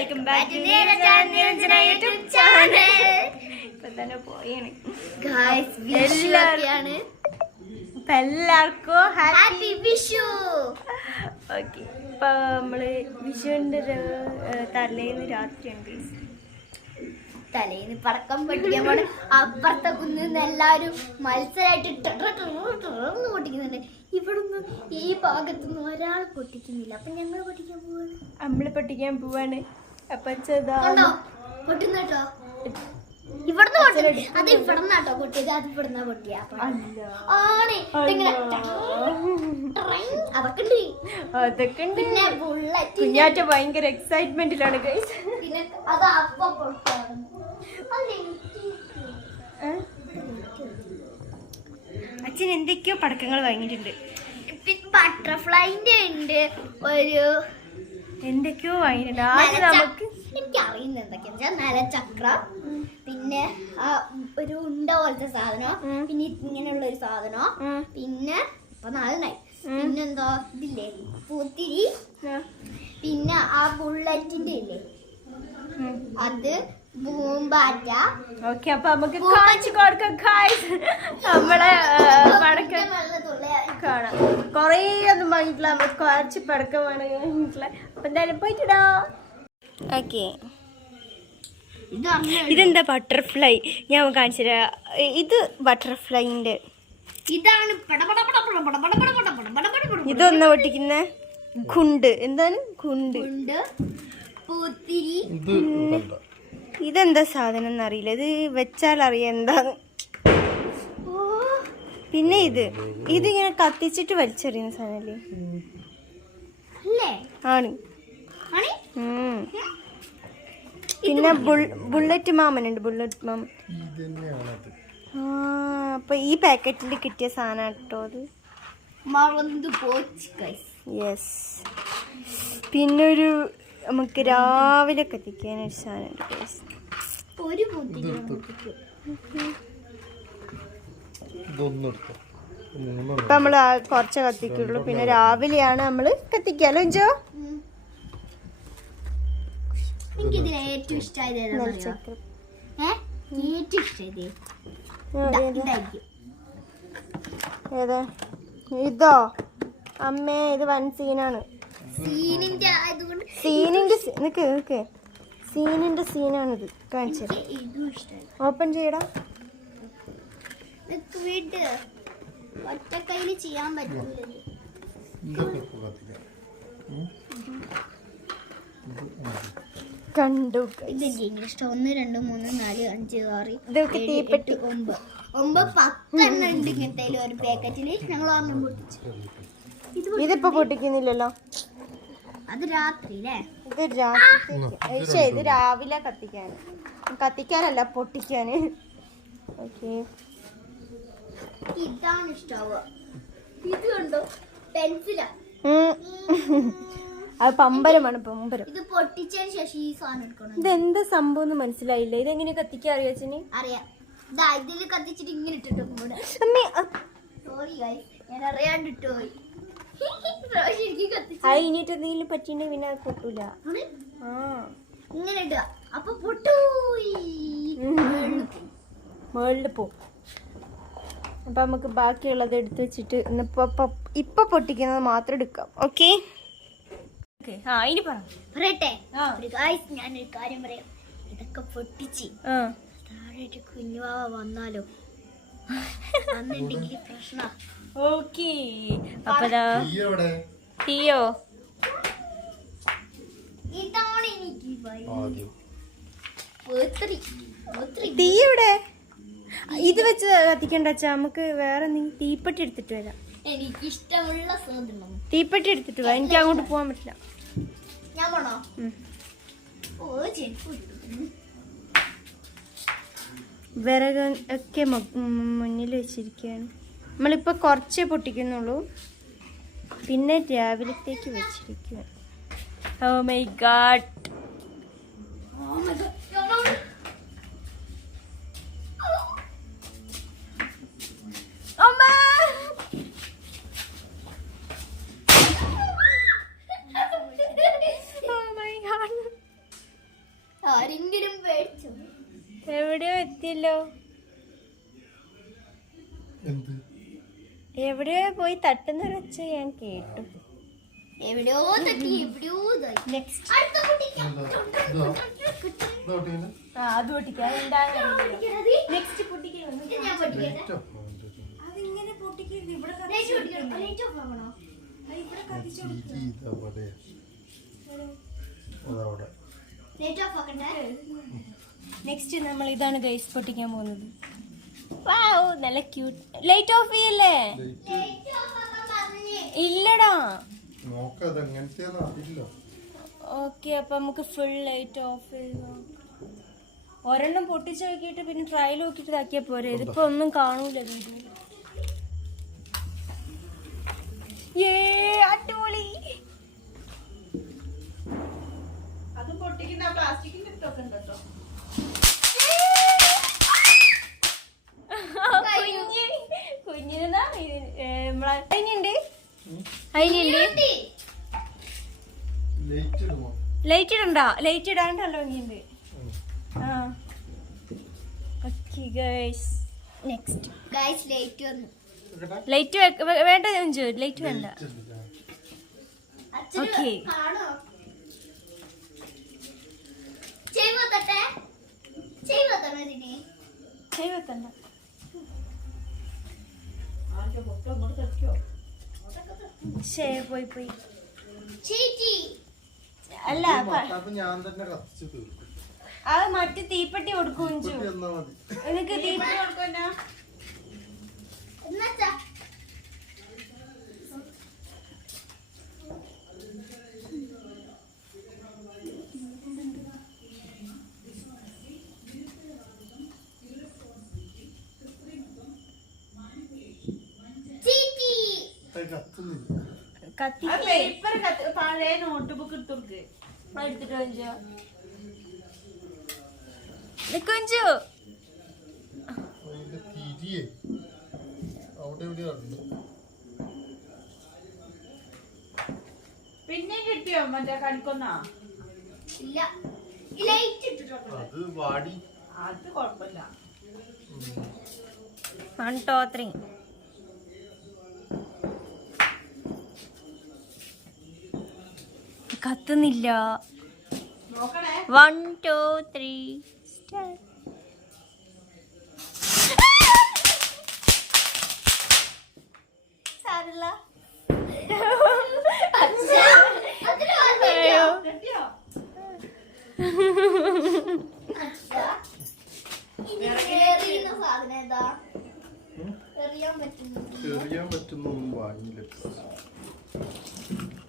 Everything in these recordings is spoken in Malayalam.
Welcome back to Niranjana YouTube channel. ഇപ്പൊ തന്നെ പോയാണ് എല്ലാവർക്കും ഹാപ്പി വിഷു. ഓക്കെ, ഇപ്പൊ നമ്മള് വിഷുവിന്റെ തലേന്ന് രാത്രിയാണ്. തലേന്ന് പടക്കം പൊട്ടിക്കാൻ പോണ അപ്പുറത്തെ കുന്നിന്ന് എല്ലാവരും മത്സരമായിട്ട് പൊട്ടിക്കുന്നുണ്ട്. ഇവിടുന്ന് ഈ ഭാഗത്തുനിന്ന് ഒരാൾ പൊട്ടിക്കുന്നില്ല. അപ്പൊ ഞങ്ങൾ പൊട്ടിക്കാൻ പോവാണ്. അപ്പൊ പൊട്ടുന്നോ ഇവിടുന്ന് പൊട്ടി. അത് ഇവിടുന്നാട്ടോ പൊട്ടിയത്. അത് ഇവിടുന്ന പൊട്ടിയ അതൊക്കെ ഉണ്ട്. പിന്നെ കുഞ്ഞാറ്റ ഭയങ്കര എക്സൈറ്റ്മെന്റിലാണ്. പിന്നെ അത് അപ്പൊ പൊട്ടാണ്. അച്ഛൻ എന്തൊക്കെയോ പടക്കങ്ങൾ വാങ്ങിയിട്ടുണ്ട്. ബട്ടർഫ്ലൈന്റെ ഉണ്ട്, ഒരു എന്തൊക്കെയോ വാങ്ങിയിട്ടുണ്ട്. ആദ്യം നമുക്ക് എനിക്കറിയുന്ന എന്തൊക്കെയാ നിലച്ചക്ര, പിന്നെ ഒരു ഉണ്ട പോലത്തെ സാധനം, പിന്നെ ഇങ്ങനെയുള്ള ഒരു സാധനം, പിന്നെ ഇപ്പൊ 4 പിന്നെന്താ ഇതില്ലേ പൂത്തിരി, പിന്നെ ആ ബുള്ളറ്റിന്റെ ഇല്ലേ അത്, പൂമ്പാറ്റ. ഓക്കെ, അപ്പൊ നമുക്ക് കാണിച്ചു കൊടുക്കാം. നമ്മളെ പടക്കം കാണാം. കൊറേ ഒന്നും വാങ്ങിയിട്ടില്ല, നമ്മൾ കുറച്ച് പടക്കം വാങ്ങിയിട്ടില്ല. അപ്പൊ എന്തായാലും പോയിട്ടിടാ. ഓക്കെ, ഇതെന്താ ബട്ടർഫ്ലൈ? ഞാൻ കാണിച്ചു തരാം. ഇത് ബട്ടർഫ്ലൈന്റെ ഇതാണ്. ഇതൊന്ന് പൊട്ടിക്കുന്ന ഗുണ്ട്. എന്താണ് ഗുണ്ട്? പൂത്തിരി. ഇതെന്താ സാധനം എന്നറിയില്ല. ഇത് വെച്ചാൽ അറിയാം എന്താണ്. പിന്നെ ഇതിങ്ങനെ കത്തിച്ചിട്ട് വലിച്ചെറിയുന്ന സാധനല്ലേ? ആണ്. പിന്നെ ബുള്ളറ്റ് മാമനുണ്ട്. ബുള്ളറ്റ് മാമൻ. അപ്പൊ ഈ പാക്കറ്റിൽ കിട്ടിയ സാധനം കേട്ടോ അത്. യെസ്. പിന്നെ നമുക്ക് രാവിലെ കത്തിക്കാനൊരു സാധനം. ഇപ്പൊ നമ്മള് കുറച്ച് കത്തിക്കുള്ളൂ. പിന്നെ രാവിലെയാണ് നമ്മള് കത്തിക്കാലോ. എഞ്ചോ ഏറ്റവും ഇഷ്ടമായത് ഏതാ? ഇതോ അമ്മേ, ഇത് വൻ സീനാണ്. സീനിന്റെ സീനാണിത്. കാണിച്ചത് ഓപ്പൺ ചെയ്യടാ. ഒറ്റക്കൈയില് ചെയ്യാൻ പറ്റില്ല. കണ്ടു. ഇഷ്ടം 1 2 3 4 5 6 ഇതൊക്കെ തീപ്പെട്ടി. 9 10 എണ്ണം ഉണ്ട് ഇങ്ങനത്തെ ഒരു പാക്കറ്റില്. ഞങ്ങൾ ഒരെണ്ണം പൊട്ടിച്ചു. ഇതിപ്പോ പൊട്ടിക്കുന്നില്ലല്ലോ. അത് രാത്രി അല്ലേ? ഇത് രാത്രി. ഇത് രാവിലെ കത്തിക്കാനല്ല പൊട്ടിക്കാന്. ഓക്കെ, ഇതാണ് ഇഷ്ടാവുക. ഇത് കണ്ടോ, പെൻസിലാ. അത് പമ്പരമാണ്. പമ്പരം. ഇത് പൊട്ടിച്ചതിന് ശേഷം ഈ സാധനം എടുക്കണം. ഇതെന്താ സംഭവം മനസ്സിലായില്ല. ഇതെങ്ങനെ കത്തിക്കാൻ അറിയാച്ചന്? അറിയാം. ഇതില് കത്തിച്ചിട്ട് ഇങ്ങനെ ഇട്ടിട്ട് സോറി ഗൈസ്, ഞാൻ അറിയാണ്ട് ഇട്ടുപോയി. ഇനിയിട്ട് എന്തെങ്കിലും പറ്റിണ്ടെങ്കിൽ പിന്നെ അത് പൊട്ടൂല. ഇങ്ങനെ ഇടുക, അപ്പൊ പൊട്ടൂയി മുകളിൽ പോവും. അപ്പൊ നമുക്ക് ബാക്കിയുള്ളത് എടുത്ത് വെച്ചിട്ട് ഇപ്പൊ പൊട്ടിക്കുന്നത് മാത്രം എടുക്കാം. ഓക്കെ, ഇനി പറയട്ടെ. ഞാനൊരു കാര്യം പറയാം. ഇതൊക്കെ പൊട്ടിച്ച് താഴെ കുഞ്ഞുവാവ വന്നാലോ? വന്നിട്ടുണ്ടെങ്കിൽ പ്രശ്ന. ഓക്കെ, അപ്പൊ തീയോ ഇതാണ് എനിക്ക് തീ ഇവിടെ. ഇത് വെച്ച് കത്തിക്കണ്ട അച്ഛാ, നമുക്ക് വേറെ എന്തെങ്കിലും തീപ്പെട്ടി എടുത്തിട്ട് വരാം. എനിക്ക് ഇഷ്ടമുള്ള സാധനം തീപ്പെട്ടി എടുത്തിട്ട് വാ. എനിക്ക് അങ്ങോട്ട് പോകാൻ പറ്റില്ല. ഞാൻ പോണോ? വിറക് ഒക്കെ മുന്നിൽ വെച്ചിരിക്കുകയാണ്. നമ്മളിപ്പോൾ കുറച്ചേ പൊട്ടിക്കുന്നുള്ളൂ. പിന്നെ രാവിലത്തേക്ക് വെച്ചിരിക്കുക. Oh my god. ആരെങ്കിലും പേടിച്ചു എവിടെയോ എത്തിയല്ലോ. എവിടെയോ പോയി തട്ടുന്നൊരു ഒച്ച ഞാൻ കേട്ടു. എവിടെയോ തട്ടി എവിടെയോ നെക്സ്റ്റ് അടുത്ത കുട്ടിക്ക് അത് പൊട്ടിക്കാം. നെക്സ്റ്റ് പൊട്ടിക്കാൻ ഞാൻ പൊട്ടിക്കട്ടെ അതിങ്ങനെ പൊട്ടിക്കരുത്. ഇവിടെ ലൈറ്റ് ഓഫ് ആവണോ ഇവിടെ കത്തിച്ചു. ലൈറ്റ് ഓഫ് ആക്കണ്ടേ നെക്സ്റ്റ് നമ്മൾ ഇതാണ് ഗൈസ് പൊട്ടിക്കാൻ പോകുന്നത്. വാവ് നല്ല ക്യൂട്ട്. ലൈറ്റ് ഓഫ് ചെയ്യല്ലേ? ലൈറ്റ് ഓഫ് ആക്കാൻ പറഞ്ഞേ ഇല്ലടാ. നോക്കതെങ്ങനത്തെ ഓക്കെ അപ്പൊ നമുക്ക് ഫുൾ ലൈറ്റ് ഓഫ് ചെയ്തോ. ഒരെണ്ണം പൊട്ടിച്ച് നോക്കിയിട്ട് പിന്നെ ട്രയൽ നോക്കിയിട്ട് ഇതാക്കിയാ പോരെ. ഇതിപ്പോ ഒന്നും കാണൂല വീഡിയോ. അടിപൊളി. അത് പൊട്ടിക്കുന്ന പ്ലാസ്റ്റിക്കിന്റെ ഇട്ടൊക്കെ ഉണ്ട് കേട്ടോ. കുഞ്ഞിനെന്താ അതിനുണ്ട്. അതിനുണ്ട് ലൈറ്റ് ഇടണ്ടോ? ലൈറ്റ് ഇടാണ്ടല്ലോ ഇനിയുണ്ട്. ആ okay guys next. Guys light വന്നു. ലൈറ്റ് വേണ്ട അഞ്ചു. ലൈറ്റ് വേണ്ട. അച്ഛന് Okay. കാണോ ചെയ്വത്തട്ടെ ചെയ്വത്തണ ഇതിനെ ചെയ്വത്തണ്ട. ആദ്യം പൊട്ടോ അങ്ങോട്ട് തെറിക്കോ. പോയി പോയി. ചീറ്റി അല്ല ഞാൻ തന്നെ കത്തിച്ചു തീർക്കും. അത് മറ്റു തീപ്പെട്ടി കൊടുക്കും. എന്നാ മതി. എനിക്ക് തീപ്പെട്ടി കൊടുക്കുന്നാ എന്നാച്ചാ ചീറ്റി കത്തുന്നില്ല. കത്തി പേപ്പർ പഴയ നോട്ട് ബുക്ക് എടുത്തുകൊടുക്ക്. എടുത്തിട്ട് കൊഞ്ചു അതിന്റെ തിരിയേ അവിടെ എവിടെ ഉണ്ട്. പിന്നെ കിട്ടിയോ മറ്റേ കണിക്കൊന്നാ? ഇല്ല ലൈറ്റ് ഇട്ടിട്ടുണ്ട്. അത് വാടി. അത് കുഴപ്പമില്ല. 1 2 3 കത്തുന്നില്ല. നോക്കണേ. 1 2 3 സ്റ്റാർട്ട്. സാരല്ല. അച്ഛാ അതിന് അയ്യോ. കിട്ടിയോ? അച്ഛാ ഇനി എറിയുന്ന സാധനം ഏതാ? എറിയാൻ പറ്റുന്നു. എറിയാൻ പറ്റുന്നൊന്നും വാങ്ങിയില്ല.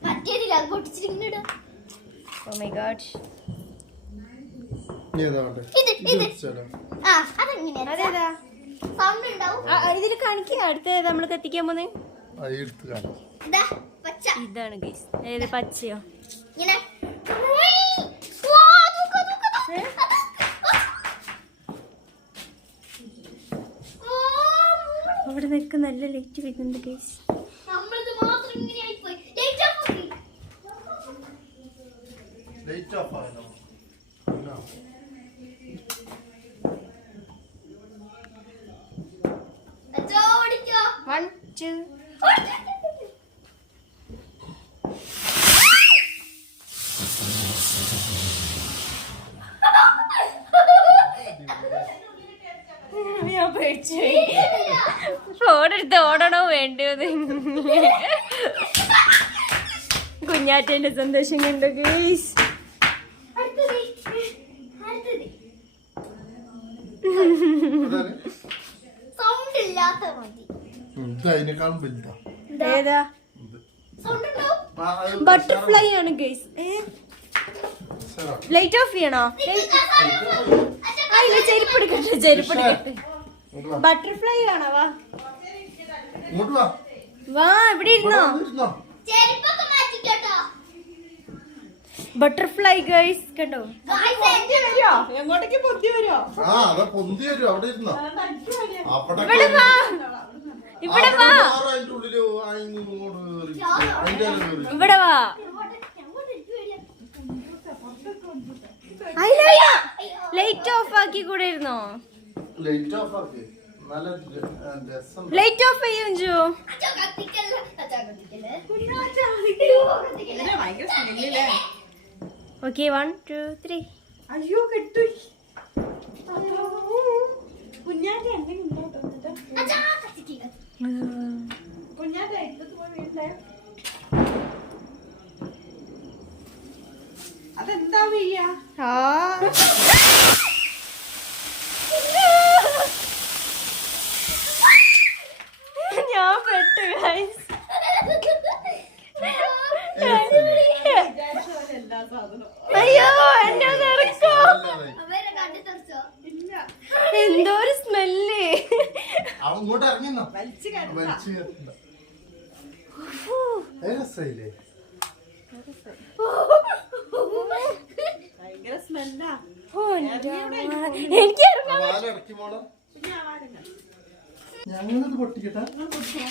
മറ്റേതില്ല അത് പൊട്ടിച്ചിട്ട് ഇങ്ങനെ ഇടും. Oh my god. ആ അതെങ്ങനെയാ അതേതാ? സൗണ്ട് ഉണ്ടാവും. ഇതിൽ കാണിക്കുക. അടുത്ത നമ്മൾ കത്തിക്കാൻ പോന്നെ ഇതാ പച്ച ഇതാണ് ഗൈസ്. ഏത് പച്ചയോ? ഇങ്ങനെ അവിടെ നിൽക്ക് നല്ല ലൈറ്റ് വരുന്നുണ്ട് ഗൈസ്. നമ്മളത് മാത്രം ഇങ്ങനെ ആയിപ്പോയി. ലൈറ്റ് ഓഫ് ആക്കി. ലൈറ്റ് ഓഫ് ആണോ? അച്ഛാ ഓടിക്കോ. 1 2 ഞാൻ പേടിച്ചു. ഫോൺ എടുത്ത് ഓടണോ വേണ്ടത്? കുഞ്ഞാറ്റേന്റെ സന്തോഷം കണ്ടു ഗൈസ്. അടുത്തത് സൗണ്ട് ഇല്ലാത്ത മതി. ഇത് അതിനേക്കാളും വലുതാ. ഏതാ? സൗണ്ട് ഉണ്ടാവും. ബട്ടർഫ്ലൈ ആണ് ഗൈസ്. ലൈറ്റ് ഓഫ് ചെയ്യണോ? അതിന് ചെരുപ്പ് എടുക്കട്ടെ. ചെരുപ്പ് എടുക്കട്ടെ. ബട്ടർഫ്ലൈ ആണോ? വാ ഇങ്ങോട്ട് വാ. വാ ഇവിടെ ഇരുന്നോ? ചെരുപ്പൊക്കെ മാറ്റിക്കോട്ടോ. ബട്ടർഫ്ലൈ ഗൈസ് കണ്ടോ? പൊന്തി വരുമോ? എങ്ങോട്ടേക്ക് പൊന്തി വരുമോ? ആ അതാ പൊന്തി വരും. അവിടെ ഇരുന്നോ? അവിടെ ഇവിടെ വാ. ഇവിടെ വാ. അതിന്റെ ഉള്ളില് ഇങ്ങോട്ട് കയറി. അതിന്റെ കയറി. ഇവിടെ വാ. അയിലല്ല. ലൈറ്റ് ഓഫ് ആക്കി കൂടെ ഇരുന്നോ? ലൈറ്റ് ഓഫ് ആക്കി. നല്ല രസം. ലൈറ്റ് ഓഫ് ചെയ്യും അഞ്ചു. ഭയങ്കര സ്മെല്ലില്ലേ? ഓക്കെ 1 2 3. അയ്യോ കെട്ടു. കുഞ്ഞാന്റെ എന്തെങ്കിലും ഉണ്ടോ? കുഞ്ഞാന്റെ എടുത്തു പോയി വീട്ടിലെ അതെന്താ വീയ? ഞാൻ പെട്ടു ഗൈസ്. എല്ലാ സാധനവും അയ്യോ എന്നെ നിറക്കോ. ഇല്ല. എന്തോ ഒരു സ്മെല്ല്. അങ്ങോട്ട് ഇറങ്ങിന്നോ? വലിച്ചു കയറ്റണ്ട. വലിച്ചു കയറ്റണ്ട. രസമില്ലേ? ഭയങ്കര സ്മെല്ലാ. എനിക്ക് വാലടക്കി മോളെ. ഞങ്ങളിത് പൊട്ടിക്കട്ടെ.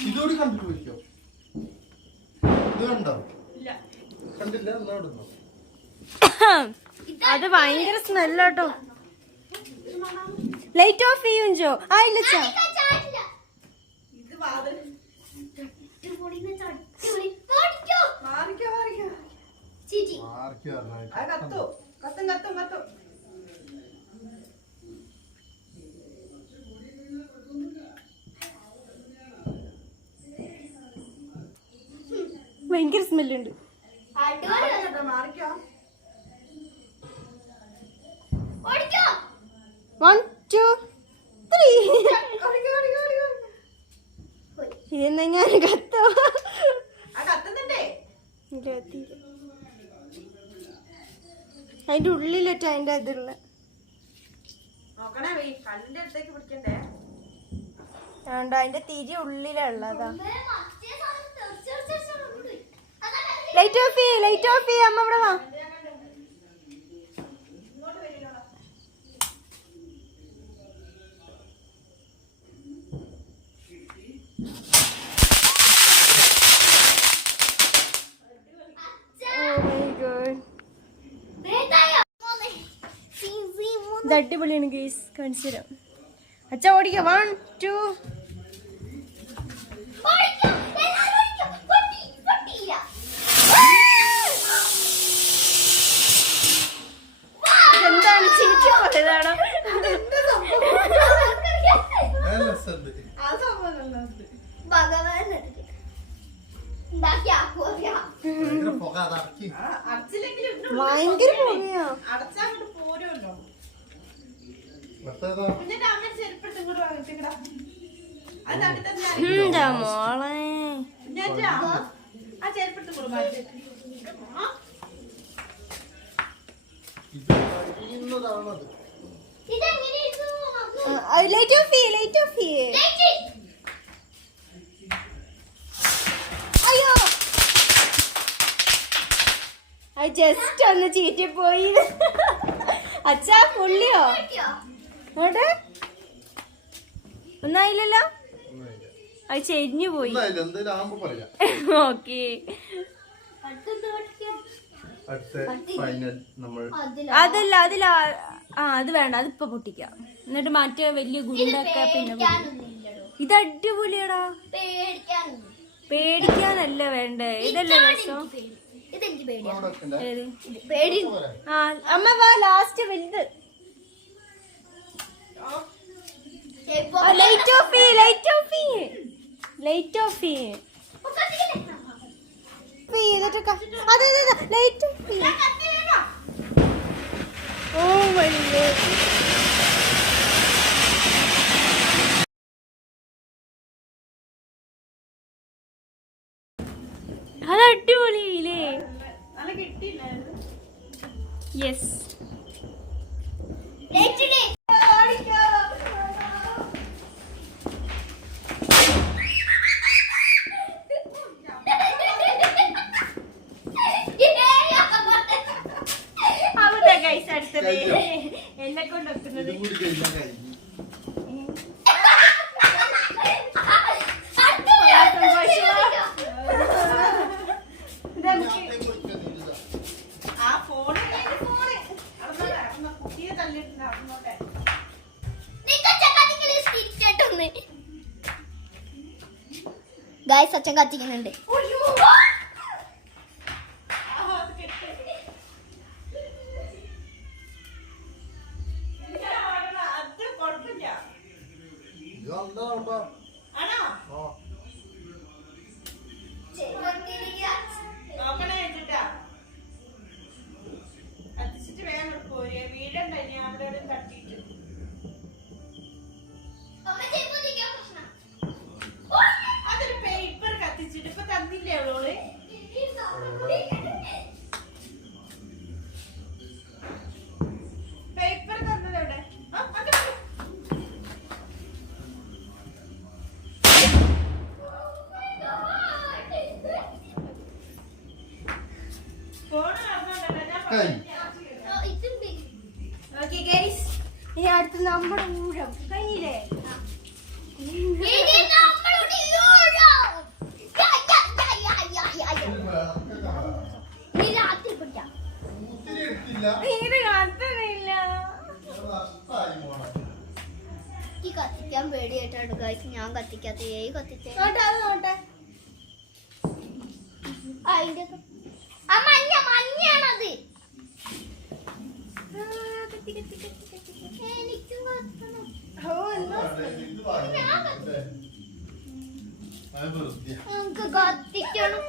ഇതോട് കണ്ടിട്ട് പോയിക്കോ. ഇത് കണ്ടോ? ഇല്ല. കണ്ടില്ല? എന്നാ ഇടുന്നു. അത് ഭയങ്കര സ്മെല്ലാട്ടോ. ലൈറ്റ് ഓഫ് ചെയ്യും ജോ. ആ ഇല്ല ചാ. ഇത് വാതിൽ മാറിക്കോ മാറിക്കോ. ആർക്കും അറിയാം. അത് കത്തു. കത്തും കത്തും കത്തും. ഭയങ്കര സ്മെല്ലുണ്ട്. മാറിക്കോ. 1 2 3. ഓടിക്കോ, ഓടിക്കോ, ഓടിക്കോ. ഇതെന്നെങ്ങാനും കത്തോ? ആ കത്തുന്നുണ്ടേ. അതിന്റെ ഉള്ളിലിട്ട് അതിന്റെ ഇതിള്ള നോക്കണേ വേ കല്ലിന്റെ അടുത്തേക്ക് പിടിക്കണ്ടേ. അതുകൊണ്ട് അതിന്റെ തിരി ഉള്ളിലുള്ളതാ. ലൈറ്റ് ഓഫ് ചെയ്യ്, ലൈറ്റ് ഓഫ് ചെയ്യ്. അമ്മ ഇവിടെ വാ. ഇത് അടിപൊളിയാണ് ഗൈസ്. കാണിച്ചു തരാം. അച്ഛ ഓടിക്കോ. 1 2. എന്താണ് ചിരിച്ചു പോയതാണോ? രസമുണ്ട്. ആ സംഭവം നല്ലത്. ഭയങ്കര പുക. അതടക്കി. അടച്ചില്ലെങ്കിലും ഭയങ്കര പുകയാ. അടച്ചാ അങ്ങോട്ട് പോരുമല്ലോ. മറ്റേതാ? കുഞ്ഞിന്റെ അമ്മ ചെരുപ്പെടുത്ത് ഇങ്ങോട്ട് വാങ്ങിച്ചിക്കടാ. അത് തട്ടി തന്നെ എന്താ മോളെ? കുഞ്ഞാറ്റ ആ ചെരുപ്പെടുത്ത് ഇങ്ങോട്ട് മാറ്റി. ഇത് കഴിയുന്നതാണത്. ലൈറ്റ് ഓഫ് ചെയ്യ്, ലൈറ്റ് ഓഫ് ചെയ്യ്. അയ്യോ അത് ജസ്റ്റ് ഒന്ന് ചീറ്റിപ്പോയി. അച്ഛാ പുള്ളിയോ? അവിടെ ഒന്നായില്ലല്ലോ. അത് ചെരിഞ്ഞു പോയി. എന്തായാലും എന്തായാലും ആകുമ്പോ പറയാം. ഓക്കെ അടുത്ത ഫൈനൽ നമ്മൾ അതല്ല അതില അത് വേണ്ട. അതിപ്പോ പൊട്ടിക്കാം. എന്നിട്ട് മറ്റേ വലിയ ഗുണ്ടൊക്കെ പിന്നെ ഇത് അടിപൊളിയാടാ. പേടിക്കാനല്ല വേണ്ടേ. ഇതല്ലേ രസം. ഏത്? ആ അമ്മ വാ. ലാസ്റ്റ് വലുത്. ലൈറ്റ് ഓഫ് ചെയ്യ്, ലൈറ്റ് ഓഫ് ചെയ്യ്, ലൈറ്റ് ഓഫ് ചെയ്യ്. അതെ ലൈറ്റ് ഓഫ് ചെയ്യ്. Oh my god. അത് അടിപൊളിയില്ലേ? നല്ല കിട്ടിയില്ലായിരുന്നു. യെസ്. അവിടെ ഗൈസ് അടുത്തത് എന്നെ കൊണ്ട് വെക്കുന്നത്. ഇത് കൂടി കഴിഞ്ഞാൽ കഴിഞ്ഞു. ആ ഫോണ് കുട്ടിയെ തല്ലിട്ടുണ്ടാവും. ഗായ്സ് അച്ഛൻ കത്തിക്കുന്നുണ്ട്. അത് കുഴപ്പമില്ല. ഇതെന്താ അവിടെ? ആണോ? ആ. നോക്കണേ വെച്ചിട്ടാ. കത്തിച്ചിട്ട് വേഗം പോരെ. വീടുണ്ട ഇനി അവിടെ ഇവിടെ തട്ടിയിട്ട്. അതൊരു പേപ്പർ കത്തിച്ചിട്ട് ഇപ്പൊ തന്നില്ലേ അവളോള്? പേപ്പർ തന്നത് എവിടെ? ആ, അത് മതി. ഫോണ് കാണുന്നുണ്ടല്ലോ. ഞാൻ ഏയ്. ഓക്കെ ഗൈസ്, ഇനി അടുത്ത് നമ്മുടെ ഊഴം കഴിഞ്ഞില്ലേ? രാത്രി പിടിക്കാം. ഒത്തിരി എടുത്തില്ല. ഇത് കത്തുന്നില്ല. നഷ്ടമായി മോളെ. ഈ കത്തിക്കാൻ പേടിയായിട്ടാണ് ഗൈസ് ഞാൻ കത്തിക്കാത്ത. കത്തിച്ചേ നോട്ടെ, അത് നോട്ടെ. അതിന്റെ മഞ്ഞാണത്. എനിക്കും കത്തണം. ഓ, എന്നാ ഇത് വാങ്ങിയില്ലേ? അത് വെറുതെ. നമുക്ക് കത്തിക്കണം.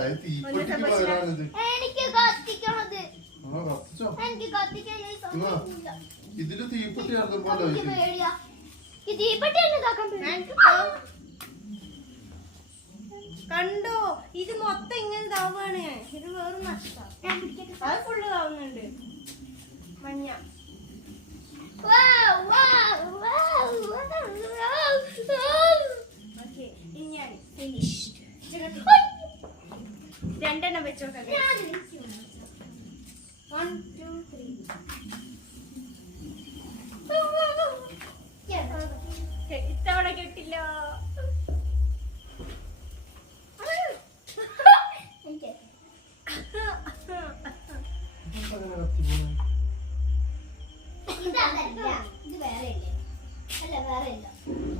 അത് തീപ്പെട്ടിക്ക് പകരാണിത്. എനിക്ക് കത്തിക്കണത്. ആ, കത്തിച്ചോ? എനിക്ക് കത്തിക്കാൻ ഈ സമയമില്ല. ഇതില് തീപ്പെട്ടി അതുപോലെ എനിക്ക് പേടിയാ. ഈ തീപ്പെട്ടി തന്നെ ഇതാക്കാൻ പേടിയാ. കണ്ടോ, ഇത് മൊത്തം ഇങ്ങനെ ഇതാവാണ്. ഇത് വേറെ നഷ്ടം. ഞാൻ പിടിക്കട്ടെ. അത് ഫുള്ള് ഇതാവുന്നുണ്ട്. മഞ്ഞ. Wow, wow, wow, wow, wow. Okay, ഇനി ഞാൻ Finished. രണ്ടെണ്ണം വെച്ചോട്ടെ. ഞാൻ വിളിക്കും. 1, 2, 3. ഇത്തവണ കിട്ടില്ല. എനിക്ക് ഇതല്ല, ഇത് വേറെ ഇല്ലേ? അല്ല വേറെ ഇല്ല.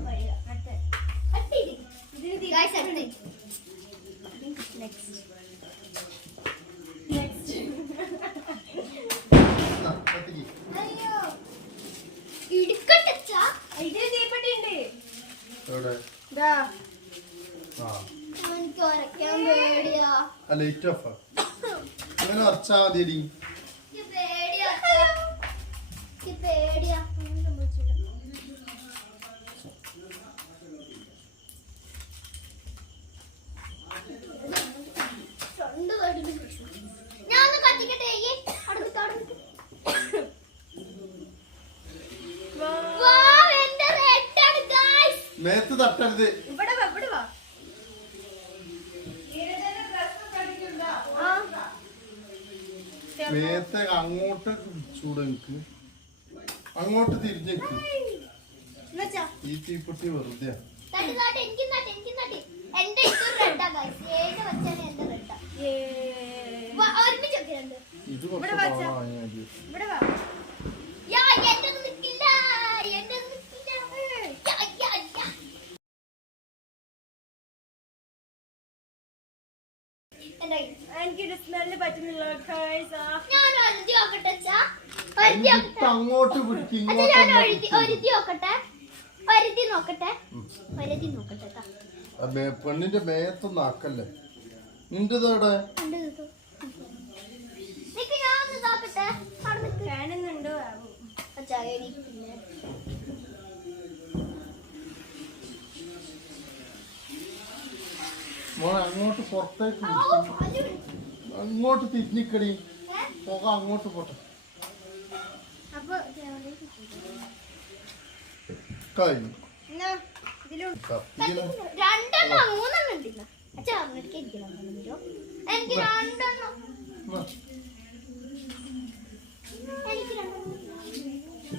വഴിയാ. അടുത്ത. അടുത്തിരി. Guys, അടുത്ത്. Next. കത്തിക്ക്. അയ്യോ. ഇടുക്കട്ടച്ചാ. ഇതിന് തീപ്പെട്ടി ഉണ്ട്. എവിടെ? ദാ. ആ. എനിക്ക് ഉരയ്ക്കാൻ പേടിയാ. ആ ലൈറ്റ് ഓഫ്. അങ്ങനെ വരച്ചാ മതിയടി. എനിക്ക് പേടിയാ. എനിക്ക് പേടിയാ. ഒന്നും സംഭവിച്ചില്ല. തൊണ്ട കടിഞ്ഞു. ഞാൻ ഒന്ന് കത്തിക്കട്ടെ. അടുത്ത് എന്റെ റെഡാണ് ഗൈസ്. മേത്ത് തട്ടരുത്. ഇവിടെ വാ, ഇവിടെ വാ. മേത്ത് അങ്ങോട്ട് ചൂട് നിക്ക്. അങ്ങോട്ട് തിരിഞ്ഞേക്ക്. എന്നുവെച്ചാ ഈ തീപ്പെട്ടി വെറുതെ. തട്ടി തട്ടി എനിക്ക് തട്ടി എന്റെ ഇത് റെഡാ ഗൈസ്. ഏത് വെച്ചാലും എന്റെ റെഡാ. ഒരുമിച്ച് വെക്കുന്നുണ്ട്. ഇത് ഇവിടെ കുറച്ച് വെച്ചാ. കുറവാണ് ഞാൻ. ഇവിടെ വാ. യാ എന്റെ നിക്കില്ല. എന്റെ നിക്കില്ല. യാ യാ യാ. എന്റെ എനിക്കൊരു സ്മെല്ല് പറ്റുന്നില്ല guys. ഞാൻ ഒഴുതി നോക്കട്ടെ അച്ഛാ. ഇപ്പൊ അങ്ങോട്ട് പിടിക്ക്. അച്ഛാ ഞാൻ ഇങ്ങോട്ട് ഒഴുതി നോക്കട്ടെ. പരിധി നോക്കട്ടെ ട്ടാ. പെണ്ണിന്റെ മേത്തൊന്നും ആക്കല്ലേ. നിന്റെതോടെ നിക്ക് ഞാൻ ഒന്ന് ഇതാക്കട്ടെ. അവിടെ നിക്ക്. കാണുന്നുണ്ടോ ആവോ? അച്ഛാ പിന്നെ മോളെ അങ്ങോട്ട് പുറത്തേക്ക് ഓ പിടിക്ക്. പാല് വിളി. അങ്ങോട്ട് തിരിഞ്ഞിക്കടി. പുക അങ്ങോട്ട് പോട്ടെ. അപ്പൊ കഴിഞ്ഞു. എന്നാ ഇതിലുണ്ട്. കത്തിക്കല. രണ്ടെണ്ണം മൂന്നെണ്ണം ഉണ്ടില്ല. അച്ഛാ എനിക്ക് എനിക്ക് രണ്ടെണ്ണം. എനിക്ക് രണ്ടെണ്ണം.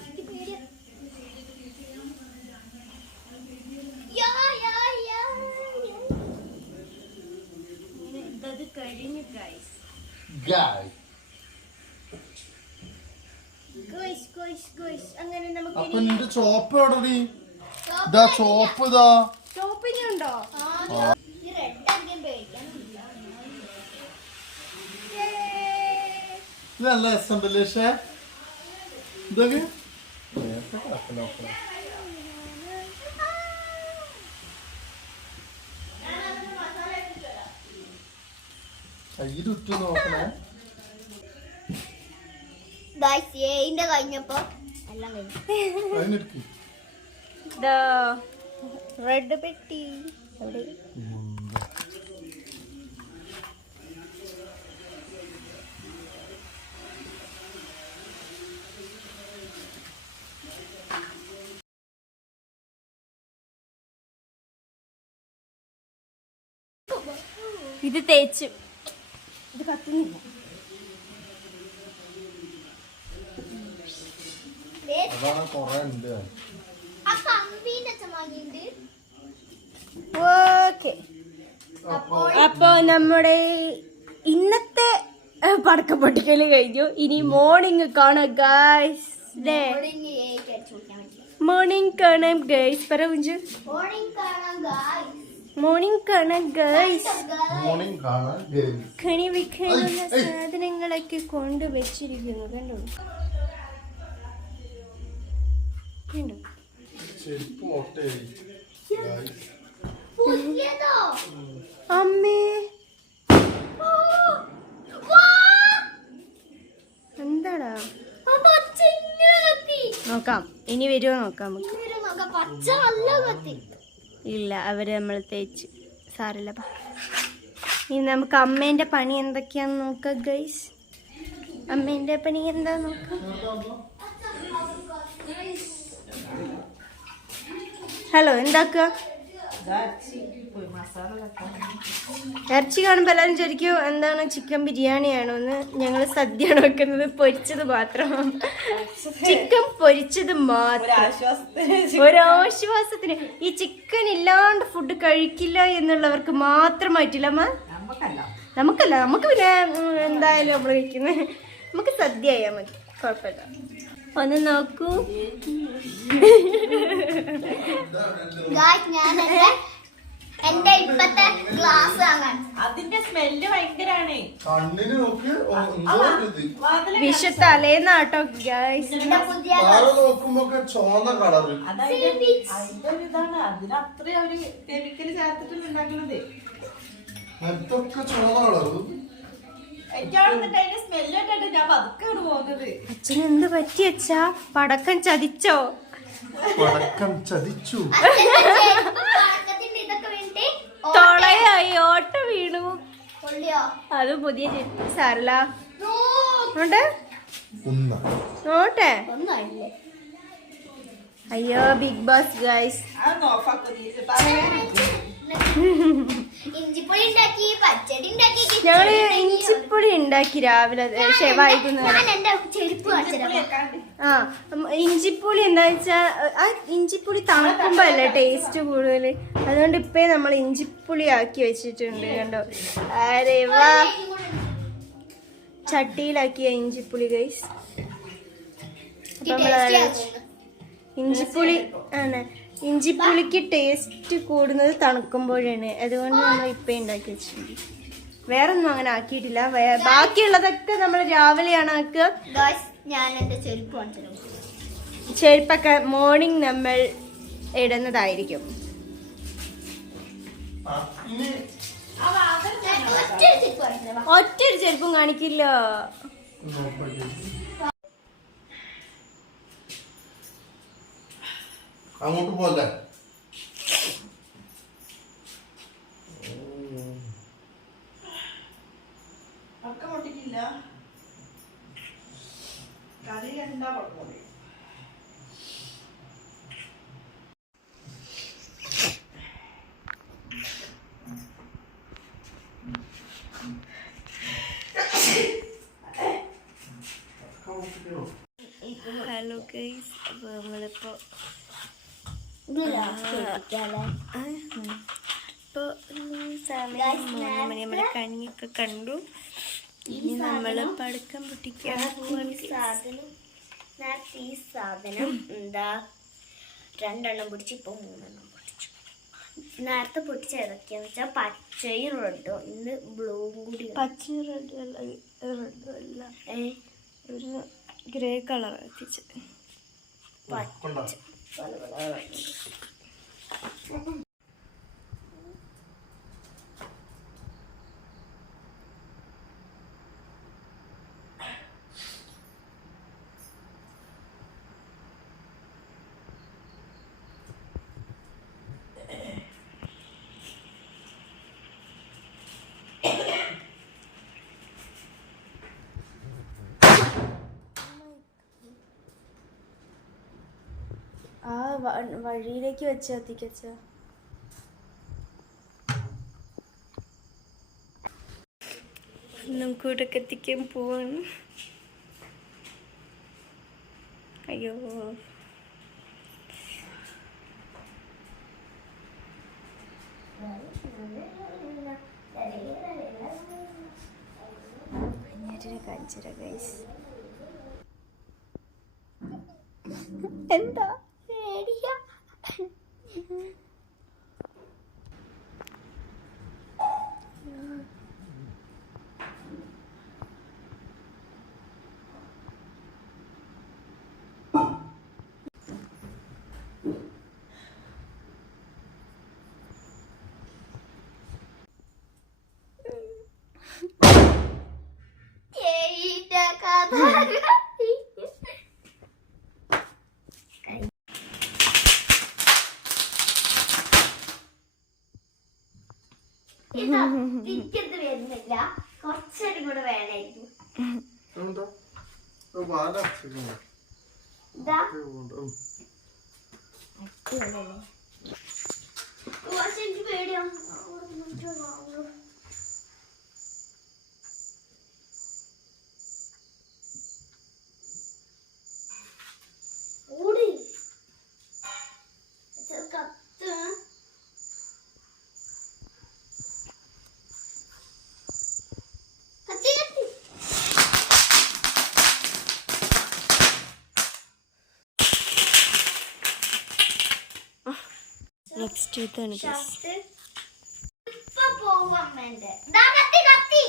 എനിക്ക് പേടിയാ. യാ യാ യാ യാ. ഇത് കഴിഞ്ഞു guys. Guys. അങ്ങനെ നമുക്ക് അപ്പൊ നിന്റെ ചോപ്പ് എവിടെടി? ഇതാ ചോപ്പ് ഇതാ. ഷോപ്പിംഗ് ഉണ്ടോ? ആ ഇത് നല്ല രസമുണ്ടല്ലേ പക്ഷേ ഇതൊക്കെ കയ്യിലുറ്റു നോക്കണേ. ഇതിന്റെ കഴിഞ്ഞപ്പോ എല്ലാം കഴിഞ്ഞു. അതിനെടുക്ക്. റെഡ് പെട്ടി എവിടെ? ഇത് തേച്ച് ഇത് കത്തുന്നില്ല. അതാണ് കൊറേ ഉണ്ട്. ആ കമ്പീന്റെ ചമാകിണ്ട്. ഓക്കെ, അപ്പൊ നമ്മുടെ ഇന്നത്തെ പടക്കം പൊട്ടിക്കല് കഴിഞ്ഞു. ഇനി മോർണിംഗ് കാണാം ഗൈസ്. മോർണിംഗ് കാണാം ഗൈസ്. പറ കുഞ്ചു. മോർണിംഗ് കാണാം ഗൈസ്. മോർണിംഗ് കാണാൻ കണി വെക്കാനുള്ള സാധനങ്ങളൊക്കെ കൊണ്ട് വെച്ചിരിക്കുന്നു. കണ്ടോ കണ്ടോ? ചെരുപ്പ് ഓട്ടയായി. അമ്മേ എന്താടാ? നോക്കാം, ഇനി വരുമോ നോക്കാം നമുക്ക്. ഇല്ല, അവര് നമ്മൾ തേച്ച് സാറില്ല. ഇനി നമുക്ക് അമ്മേന്റെ പണി എന്തൊക്കെയാന്ന് നോക്കാം ഗൈസ്. അമ്മേന്റെ പണി എന്താ നോക്കാം. ഹലോ, എന്താക്കുക? ഇറച്ചി കാണുമ്പോൾ എല്ലാവരും ചോദിക്കും എന്താണ് ചിക്കൻ ബിരിയാണിയാണോ എന്ന്. ഞങ്ങൾ സദ്യയാണ് വെക്കുന്നത്, പൊരിച്ചത് മാത്രം. ചിക്കൻ പൊരിച്ചത് മാത്രം, ഒരാശ്വാസത്തിന്. ഈ ചിക്കൻ ഇല്ലാണ്ട് ഫുഡ് കഴിക്കില്ല എന്നുള്ളവർക്ക് മാത്രമായിട്ടില്ല അമ്മ. നമുക്കല്ല, നമുക്ക് പിന്നെ എന്തായാലും നമ്മൾ കഴിക്കുന്നത്. നമുക്ക് സദ്യ ആയാൽ മതി, കുഴപ്പമില്ല. ഒന്ന് നോക്കൂ. എന്റെ ഇപ്പത്തെ ഗ്ലാസ് അതിന്റെ സ്മെല്ല് ഭയങ്കരാണ്. കണ്ണിന് നോക്ക്. വിഷ തലേന്നാട്ടോ ഗൈസ്. നോക്കുമ്പോ ചോന്ന കളറ്. അതിന്റെ ഇതാണ്. അതിനത്ര അവര് കെമിക്കല് ചേർത്തിട്ട് ഉണ്ടാക്കുന്നത്. ഇതൊക്കെ ചോന്ന കളറ്. അതിന്റെ സ്മെല്ല് കേട്ടിട്ട് ഞാൻ പതുക്കെ പോകുന്നത്. അച്ഛന് എന്ത് പറ്റി അച്ഛാ? പടക്കം ചതിച്ചോ? പടക്കം ചതിച്ചു. തൊളയായി ഓട്ട വീണു. അത് പുതിയ സാരല്ല. നോട്ടെ. അയ്യോ ബിഗ് ബോസ് ഗൈസ്. ഞങ്ങള് ഇഞ്ചിപ്പൊടി ഉണ്ടാക്കി രാവിലെ. ആ, ഇഞ്ചിപ്പൊടി എന്താ വെച്ചാ ആ ഇഞ്ചിപ്പൊടി തണുക്കുമ്പോ അല്ലേ ടേസ്റ്റ് കൂടുതൽ. അതുകൊണ്ട് ഇപ്പേ നമ്മൾ ഇഞ്ചിപ്പൊടി ആക്കി വെച്ചിട്ടുണ്ട്. കണ്ടോ? അരേ വാ, ചട്ടിയിലാക്കിയ ഇഞ്ചിപ്പൊടി ഗൈസ്. അപ്പൊ നമ്മള് ഇഞ്ചിപ്പൊടി ആണ്. ഇഞ്ചിപ്പുളിക്ക് ടേസ്റ്റ് കൂടുന്നത് തണുക്കുമ്പോഴാണ്. അതുകൊണ്ട് നമ്മൾ ഇപ്പം ഉണ്ടാക്കി വെച്ചിട്ടുണ്ട്. വേറെ ഒന്നും അങ്ങനെ ആക്കിയിട്ടില്ല. ബാക്കിയുള്ളതൊക്കെ നമ്മൾ രാവിലെയാണ് ആക്കുക. ചെരുപ്പൊക്കെ മോർണിംഗ് നമ്മൾ ഇടുന്നതായിരിക്കും. ഒറ്റൊരു ചെരുപ്പും കാണിക്കില്ല. അങ്ങോട്ട് പോലെ ഒക്കെ പൊട്ടിക്കില്ല. കറി എന്താ കുഴപ്പമില്ല. ഹലോ ഗൈസ്, അപ്പോൾ നമ്മളിപ്പോൾ സമയം 3 മണി. നമ്മളെ കണിയൊക്കെ കണ്ടു. ഇനി നമ്മള് പടക്കം പൊട്ടിക്കാൻ ഈ സാധനം എന്താ 2 പൊടിച്ച് ഇപ്പൊ 3 പൊടിച്ചു. നേരത്തെ പൊട്ടിച്ച ഏതൊക്കെയാന്ന് വെച്ചാൽ പച്ചയും റെഡും. ഇന്ന് ബ്ലൂവും കൂടി. പച്ചയും റെഡും അല്ല. ഒരു ഗ്രേ കളർ എത്തിച്ച് കൊണ്ടാ ആ വഴിയിലേക്ക് വെച്ച് കത്തിക്കച്ച. ഒന്നും കൂടെ കത്തിക്കാൻ പോവാണ്. അയ്യോ കാണിച്ചര ഗൈസ്. എന്താ പേടിയാ? തിരിക്കത് വരുന്നില്ല, കുറച്ചേരും കൂടെ വേണമായിരുന്നു. എനിക്ക് പേടിയാവും. ഓടി കത്ത്. കത്തി കത്തി. നെക്സ്റ്റ് ഇതാണ് ഇപ്പൊ പോവും അമ്മേന്റെ. കത്തി കത്തി.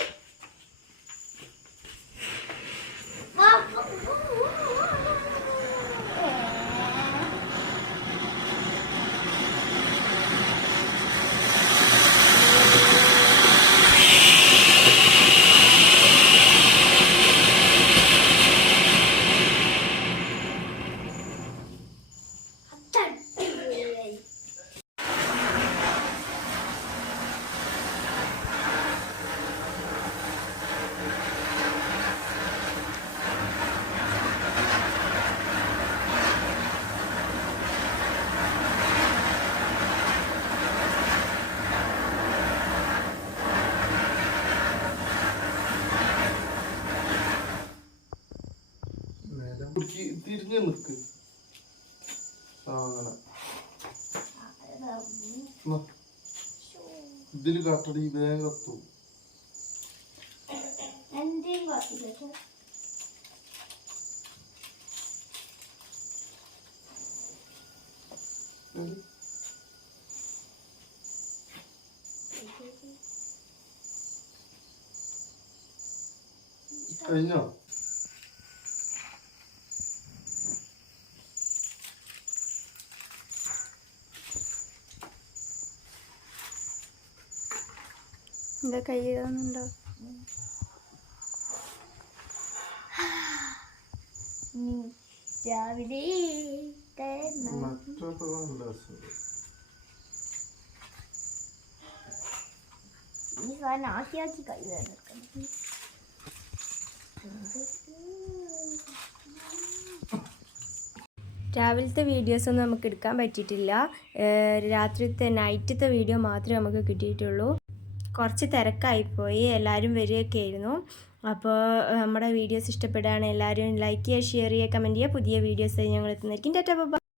തിരിഞ്ഞു നിക്ക്. അങ്ങനെ ഇതില് കട്ടടി വേഗം കത്തും. എന്റെയും കത്തിക്കട്ടെ. കഴിഞ്ഞോ? എന്താ കൈ ഇടുന്നുണ്ടോ? രാവിലെ ഈ സാധനം ആക്കി ആക്കി കൈ വേണം. രാവിലത്തെ വീഡിയോസൊന്നും നമുക്ക് എടുക്കാൻ പറ്റിയിട്ടില്ല. രാത്രിത്തെ നൈറ്റത്തെ വീഡിയോ മാത്രമേ നമുക്ക് കിട്ടിയിട്ടുള്ളൂ. കുറച്ച് തിരക്കായിപ്പോയി, എല്ലാവരും വരികയൊക്കെ ആയിരുന്നു. അപ്പോൾ നമ്മുടെ വീഡിയോസ് ഇഷ്ടപ്പെടുകയാണ് എല്ലാവരും ലൈക്ക് ചെയ്യുക, ഷെയർ ചെയ്യുക, കമൻറ്റ് ചെയ്യുക. പുതിയ വീഡിയോസ് ഞങ്ങൾ എത്തുന്നതായിരിക്കും. Tata bye.